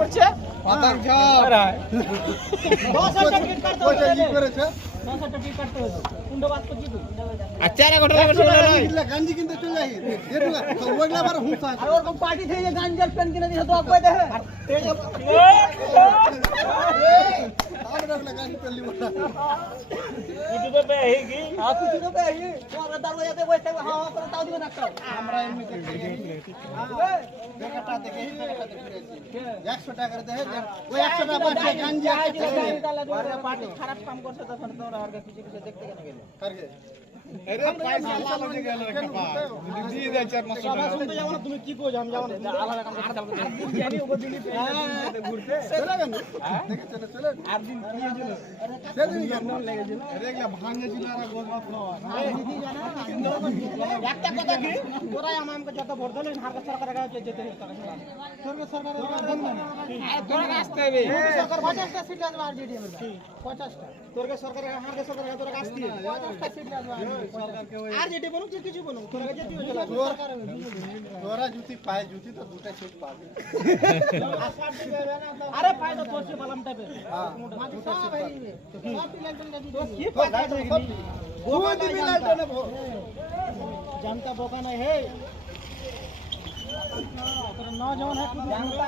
করছে পাতার আরে 10,000 টিকিট কাটতে হবে কি করেছে 10,000 টিকিট কাটতে হবে কুন্ডো বাস করছি তুই আচ্ছা রে ঘটনা করছে বলে ইল্লা গাঞ্জি কিনতে চলে যাই এটুলা তো ওইলা আবার হুঁসা আর ওরকম পার্টি থেকে যে গাঞ্জার পেন কিনে দিছে তো আকবাই দেখে আমরা না গাঞ্জি পেলি বলা কিছু তো বে কি আর কিছু তো ভাই তোরা দরওয়াজাতে বসে হ্যাঁ হ্যাঁ করে তাও দিবে না একটা আমরা এমনি করতে বেকারটা দেখে বেকারটা দেখে 100 টাকা করে দেয় ওই 100 টাকা পাচ্ছে গাঞ্জি আরে পার্টি খারাপ কাম করছে তখন তোরা আর কিছু কিছু দেখতে কেন গেলে কারকে আরে পয়সা লাগে গেল রে কাপা দিয়ে দেয় 4-500 টাকা শুনতে যাবো না তুমি কি কো জাম যাবো না আলাদা কাম করতে জানি ওপর দিলি ঘুরতে চলে গেল দেখে চলে চলে আর দিন কি হয়েছিল সেদিন কেন লেগেছিল আরে এগুলা ভাঙে ছিল আর গোলমাত খাওয়া একটা কথা কি তোরাই আমাকে যত ভোট দিলে হারকা সরকারের কাছে যেতে হবে সরকারের দেন না তোরা আসতে হবে সরকার 50টা সিট আসবে আরজেডি এর 50টা তোরকে সরকারের হারকা সরকারের তোরা আসতে 50টা সিট আসবে আরজেডি বনুক যে কিছু বনুক তোরা যেতে হবে সরকার তোরা জুতি পায় জুতি তো দুটা সিট পাবে আরে পায় তো তোর সে বালাম টাইপে হ্যাঁ দুটা সিট পাবে সব ইলেকশনটা দিতে কি তো গাড়ি সব গোবা দিবি লাইটনে ভোট जनता बोका नहीं है नौजवान है जनता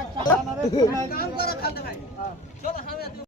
काम करो खाते भाई चलो हम